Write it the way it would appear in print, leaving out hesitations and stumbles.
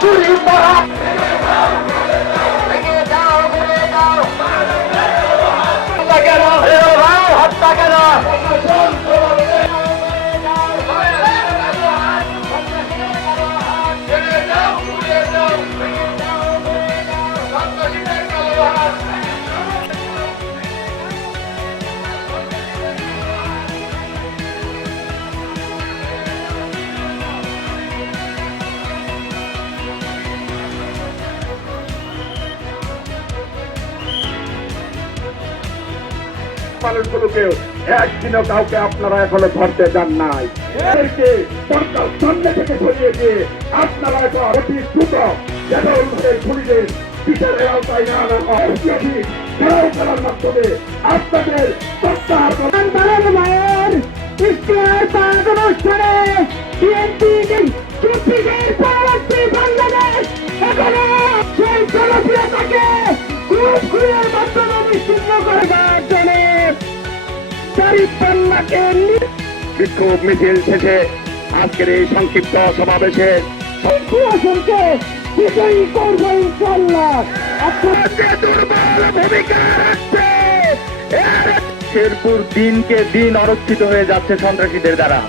চুরি করা ভেঙে দাও ভেঙে দাও হত্যা কেন ভাই হত্যা কেন মানুষগুলোকেও একদিনও কাউকে আপনারা এখনো ধরতে যান নাই। এদেরকে সরকার সামনে থেকে সরিয়ে দিয়ে আপনারা এখন অতি দ্রুত জেনারেল খুনিদের বিচারের আওতায় না আনা হয় ঘেরাও করার মাধ্যমে আপনাদের প্রত্যাহার মায়ের ইশতেহার পাঠ অনুষ্ঠানে বিএনপি চুক্তিদের পরবর্তী বাংলাদেশ এখনো সেই জনপ্রিয়তাকে গ্রুপ খুনের মাধ্যমে নিশ্চিন্ন করবার জন্য চারিপাল্লাকে বিক্ষোভ মিছিল শেষে আজকের এই সংক্ষিপ্ত সমাবেশে প্রশাসনকে বিজয়ী করবো ইনশাল্লাহ। আপনারা যে দুর্বল ভূমিকা রাখছে শেরপুর দিনকে দিন অরক্ষিত হয়ে যাচ্ছে সন্ত্রাসীদের দ্বারা।